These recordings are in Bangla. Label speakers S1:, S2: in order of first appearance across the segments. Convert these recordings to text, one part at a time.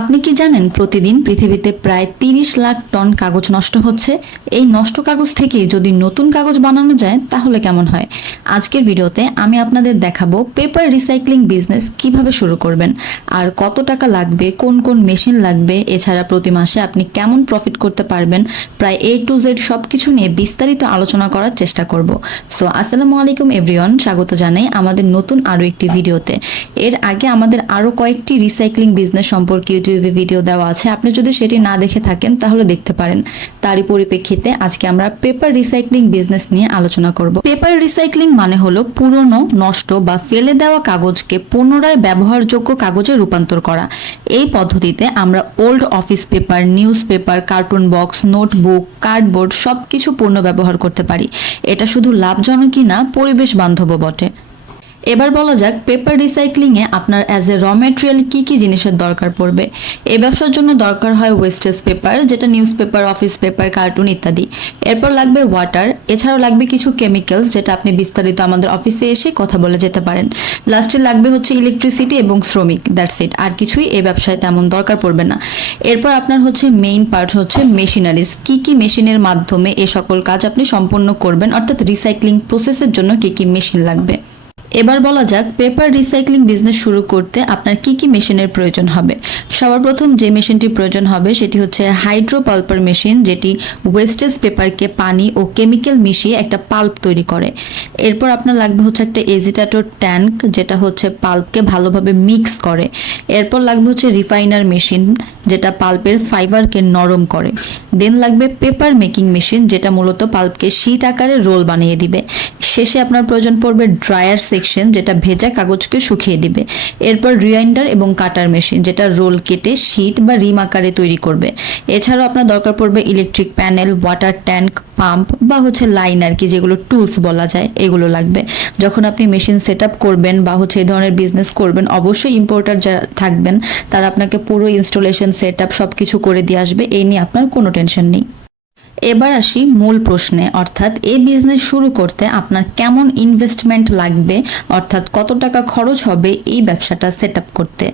S1: আপনি কি জানেন প্রতিদিন পৃথিবীতে প্রায় তিরিশ লাখ টন কাগজ নষ্ট হচ্ছে? এই নষ্ট কাগজ থেকে যদি নতুন কাগজ বানানো যায়, তাহলে কেমন হয়? আজকের ভিডিওতে আমি আপনাদের দেখাবো পেপার রিসাইক্লিং বিজনেস কীভাবে শুরু করবেন, আর কত টাকা লাগবে, কোন কোন মেশিন লাগবে, এছাড়া প্রতি মাসে আপনি কেমন প্রফিট করতে পারবেন, প্রায় এ টু জেড সব কিছু নিয়ে বিস্তারিত আলোচনা করার চেষ্টা করব। সো, আসসালামু আলাইকুম এভরিওয়ান, স্বাগত জানাই আমাদের নতুন আরও একটি ভিডিওতে। এর আগে আমাদের আরও কয়েকটি রিসাইক্লিং বিজনেস সম্পর্কে ইউটিউবে ভিডিও দেওয়া আছে। আপনি যদি সেটি না দেখে থাকেন, তাহলে দেখতে পারেন। তারই পরিপ্রেক্ষিতে আজকে আমরা পেপার রিসাইক্লিং বিজনেস নিয়ে আলোচনা করব। পেপার রিসাইক্লিং মানে হলো পুরনো, নষ্ট বা ফেলে দেওয়া কাগজকে পুনরায় ব্যবহারযোগ্য কাগজে রূপান্তর করা। এই পদ্ধতিতে আমরা old office paper newspaper carton box notebook cardboard সবকিছু পূর্ণ ব্যবহার করতে পারি। এটা শুধু লাভজনকই না, পরিবেশ বান্ধবও বটে। এবার বলা যাক পেপার রিসাইক্লিংয়ে আপনার অ্যাজ এ র মেটেরিয়াল কী কী জিনিসের দরকার পড়বে? এ ব্যবসার জন্য দরকার হয় ওয়েস্টেজ পেপার যেটা newspaper office paper carton ইত্যাদি। এরপর লাগবে ওয়াটার এছাড়াও লাগবে কিছু কেমিক্যালস যেটা আপনি বিস্তারিত আমাদের অফিসে এসে কথা বলে যেতে পারেন। লাস্টে লাগবে হচ্ছে ইলেকট্রিসিটি এবং শ্রমিক দ্যাটস ইট আর কিছুই এ ব্যবসায় তেমন দরকার পড়বে না। এরপর আপনার হচ্ছে মেইন পার্ট হচ্ছে মেশিনারিজ কি কি মেশিনের মাধ্যমে এ সকল কাজ আপনি সম্পন্ন করবেন? অর্থাৎ রিসাইক্লিং প্রসেসের জন্য কি কি মেশিন লাগবে? এবার বলা যাক পেপার রিসাইক্লিং বিজনেস শুরু করতে আপনার কি কি মেশিনের প্রয়োজন হবে? সবার প্রথম যে মেশিনটি প্রয়োজন হবে সেটি হচ্ছে হাইড্রো পাল্পার মেশিন যেটি ওয়েস্টেজ পেপারকে পানি ও কেমিক্যাল মিশিয়ে একটা পাল্প তৈরি করে। এরপর আপনার লাগবে হচ্ছে একটা এজিটাটোর ট্যাঙ্ক যেটা হচ্ছে পাল্পকে ভালোভাবে মিক্স করে। এরপর লাগবে হচ্ছে রিফাইনার মেশিন যেটা পাল্পের ফাইবারকে নরম করে। দেন লাগবে পেপার মেকিং মেশিন যেটা মূলত পাল্পকে শীট আকারে রোল বানিয়ে দিবে। শেষে আপনার প্রয়োজন পড়বে ড্রায়ার সেকশন যেটা ভেজা কাগজকে শুকিয়ে দিবে। এরপর রিয়াইন্ডার এবং কাটার মেশিন যেটা রোল কেটে শীট বা রিম আকারে তৈরি করবে। এছাড়াও আপনার দরকার পড়বে electric panel water tank pump বা হচ্ছে লাইন আর কি, যেগুলো টুলস বলা যায়, এগুলো লাগবে। যখন আপনি মেশিন সেট করবেন বা হচ্ছে এই ধরনের বিজনেস করবেন, অবশ্যই ইম্পোর্টার যারা থাকবেন, তারা আপনাকে পুরো ইনস্টলেশন সেট আপ সব কিছু করে দিয়ে আসবে। এই নিয়ে আপনার কোনো টেনশন নেই। এবার আসি মূল প্রশ্নে। অর্থাৎ এই বিজনেস শুরু করতে আপনার কেমন ইনভেস্টমেন্ট লাগবে? অর্থাৎ কত টাকা খরচ হবে এই ব্যবসাটা সেট আপ করতে?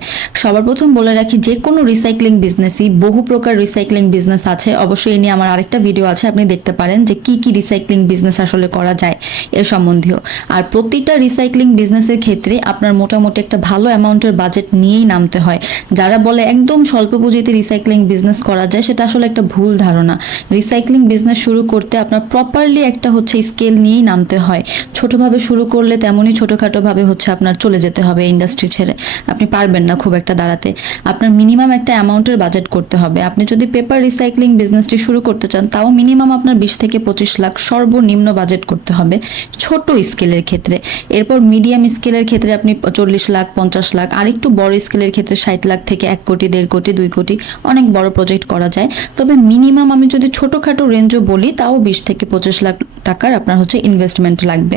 S1: সবার প্রথম বলে রাখি, যে কোনো রিসাইক্লিং বিজনেসই বহু প্রকার রিসাইক্লিং বিজনেস আছে। অবশ্যই নিয়ে আমার আরেকটা ভিডিও আছে, আপনি দেখতে পারেন যে কি কি রিসাইক্লিং বিজনেস আসলে করা যায় এ সম্বন্ধীয়। আর প্রতিটা রিসাইক্লিং বিজনেসের ক্ষেত্রে আপনার মোটামুটি একটা ভালো অ্যামাউন্টের বাজেট নিয়েই নামতে হয়। যারা বলে একদম স্বল্প পুঁজিতে রিসাইক্লিং বিজনেস করা যায়, সেটা আসলে একটা ভুল ধারণা। রিসাইক্লিং বিজনেস শুরু করতে আপনার প্রপারলি একটা হচ্ছে স্কেল নিয়েই নামতে হয়। ছোটভাবে শুরু করলে তেমনই ছোটোখাটোভাবে হচ্ছে আপনার চলে যেতে হবে ইন্ডাস্ট্রি ছেড়ে। আপনি পারবেন না খুব একটা দাঁড়াতে। আপনার মিনিমাম একটা অ্যামাউন্টের বাজেট করতে হবে। আপনি যদি পেপার রিসাইক্লিং বিজনেসটি শুরু করতে চান, তাও মিনিমাম আপনার বিশ থেকে পঁচিশ লাখ সর্বনিম্ন বাজেট করতে হবে ছোট স্কেলের ক্ষেত্রে। এরপর মিডিয়াম স্কেলের ক্ষেত্রে আপনি চল্লিশ লাখ, পঞ্চাশ লাখ আর একটু বড় স্কেলের ক্ষেত্রে ষাট লাখ থেকে এক কোটি, দেড় কোটি, দুই কোটি অনেক বড় প্রজেক্ট করা যায়। তবে মিনিমাম আমি যদি ছোটোখাটো রেঞ্জও বলি তাও বিশ থেকে পঁচিশ লাখ টাকার আপনার হচ্ছে ইনভেস্টমেন্ট লাগবে।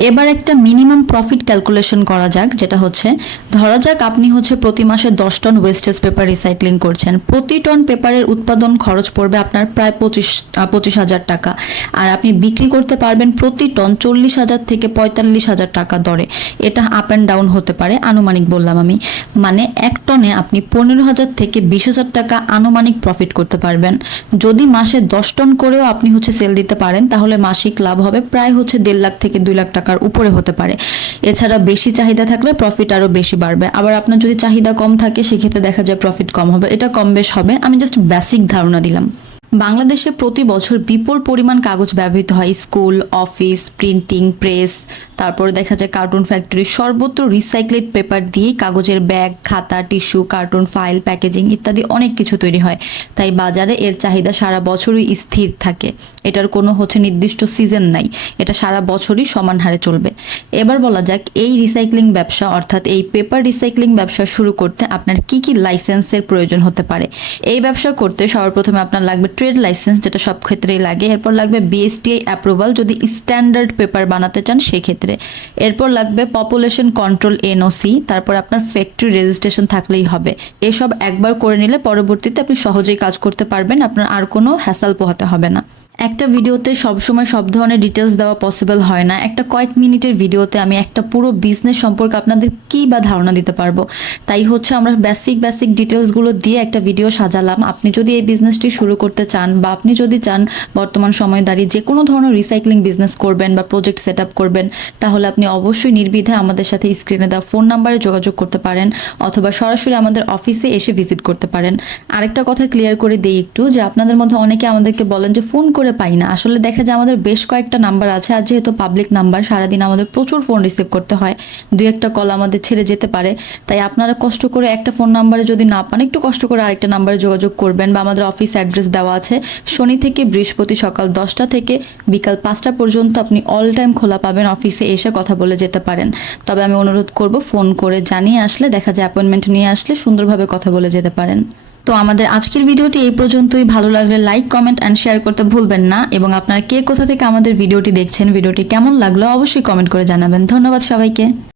S1: এবার একটা মিনিমাম প্রফিট ক্যালকুলেশন করা যাক, যেটা হচ্ছে, ধরা যাক আপনি হচ্ছে প্রতি মাসে দশ টন ওয়েস্টেজ পেপার রিসাইক্লিং করছেন। প্রতি টন পেপারের উৎপাদন খরচ পড়বে আপনার প্রায় পঁচিশ পঁচিশ হাজার টাকা। আর আপনি বিক্রি করতে পারবেন প্রতি টন চল্লিশ হাজার থেকে পঁয়তাল্লিশ হাজার টাকা দরে। এটা আপ অ্যান্ড ডাউন হতে পারে, আনুমানিক বললাম আমি। মানে এক টনে আপনি পনেরো হাজার থেকে বিশ হাজার টাকা আনুমানিক প্রফিট করতে পারবেন। যদি মাসে দশ টন করেও আপনি হচ্ছে সেল দিতে পারেন, তাহলে মাসিক লাভ হবে প্রায় হচ্ছে দেড় লাখ থেকে দুই লাখ টাকার উপরে হতে পারে। এছাড়া বেশি চাহিদা থাকলে প্রফিট আরও বেশি বাড়বে। আবার আপনার যদি চাহিদা কম থাকে, সেক্ষেত্রে দেখা যায় প্রফিট কম হবে। এটা কম বেশ হবে। আমি জাস্ট বেসিক ধারণা দিলাম। বাংলাদেশে প্রতি বছর বিপুল পরিমাণ কাগজ ব্যবহৃত হয়। স্কুল, অফিস, প্রিন্টিং, প্রেস, তারপরে দেখা যায় কার্টুন ফ্যাক্টরি, সর্বত্র রিসাইক্লেড পেপার দিয়েই কাগজের ব্যাগ, খাতা, টিস্যু, কার্টুন ফাইল, প্যাকেজিং ইত্যাদি অনেক কিছু তৈরি হয়। তাই বাজারে এর চাহিদা সারা বছরই স্থির থাকে। এটার কোনো হচ্ছে নির্দিষ্ট সিজন নাই। এটা সারা বছরই সমান হারে চলবে। এবার বলা যাক, এই রিসাইক্লিং ব্যবসা অর্থাৎ এই পেপার রিসাইক্লিং ব্যবসা শুরু করতে আপনার কি কি লাইসেন্সের প্রয়োজন হতে পারে? এই ব্যবসা করতে সবার প্রথমে আপনার লাগবে ট্রেড লাইসেন্স যেটা সব ক্ষেত্রেই লাগে। এরপর লাগবে বিএসটিআই অ্যাপ্রুভাল যদি স্ট্যান্ডার্ড পেপার বানাতে চান সেক্ষেত্রে। এরপর লাগবে পপুলেশন কন্ট্রোল এনওসি তারপর আপনার ফ্যাক্টরি রেজিস্ট্রেশন থাকলেই হবে। এসব একবার করে নিলে পরবর্তীতে আপনি সহজেই কাজ করতে পারবেন, আপনার আর কোনো হ্যাসাল পোহাতে হবে না। একটা ভিডিওতে সবসময় সব ধরনের ডিটেলস দেওয়া পসিবল হয় না। একটা কয়েক মিনিটের ভিডিওতে আমি একটা পুরো বিজনেস সম্পর্কে আপনাদের কী বা ধারণা দিতে পারব? তাই হচ্ছে আমরা বেসিক বেসিক ডিটেলসগুলো দিয়ে একটা ভিডিও সাজালাম। আপনি যদি এই বিজনেসটি শুরু করতে চান বা আপনি যদি চান বর্তমান সময়ে দাঁড়িয়ে যে কোনো ধরনের রিসাইক্লিং বিজনেস করবেন বা প্রজেক্ট সেট আপ করবেন, তাহলে আপনি অবশ্যই নির্বিধে আমাদের সাথে স্ক্রিনে দেওয়া ফোন নাম্বারে যোগাযোগ করতে পারেন অথবা সরাসরি আমাদের অফিসে এসে ভিজিট করতে পারেন। আরেকটা কথা ক্লিয়ার করে দিই একটু যে আপনাদের মধ্যে অনেকে আমাদেরকে বলেন যে, ফোন করে পাই না। আসলে দেখা যায় আমাদের বেশ কয়েকটা নাম্বার আছে, আর যেহেতু পাবলিক নাম্বার, সারাদিন আমাদের প্রচুর ফোন রিসিভ করতে হয়। দু একটা কল আমাদের ছেড়ে যেতে পারে। তাই আপনারা কষ্ট করে একটা ফোন নাম্বারে যদি না পান, একটু কষ্ট করে আরেকটা নাম্বারে যোগাযোগ করবেন বা আমাদের অফিস অ্যাড্রেস দেওয়া আছে। শনি থেকে বৃহস্পতি সকাল দশটা থেকে বিকাল পাঁচটা পর্যন্ত আপনি অল টাইম খোলা পাবেন অফিসে এসে কথা বলে যেতে পারেন। তবে আমি অনুরোধ করব ফোন করে জানিয়ে আসলে, দেখা যায় অ্যাপয়েন্টমেন্ট নিয়ে আসলে সুন্দরভাবে কথা বলে যেতে পারেন। তো আমাদের আজকের ভিডিওটি এই পর্যন্তই। ভালো লাগলে লাইক কমেন্ট অ্যান্ড শেয়ার করতে ভুলবেন না। এবং আপনারা কে কোথা থেকে আমাদের ভিডিওটি দেখছেন, ভিডিওটি কেমন লাগল অবশ্যই কমেন্ট করে জানাবেন। ধন্যবাদ সবাইকে।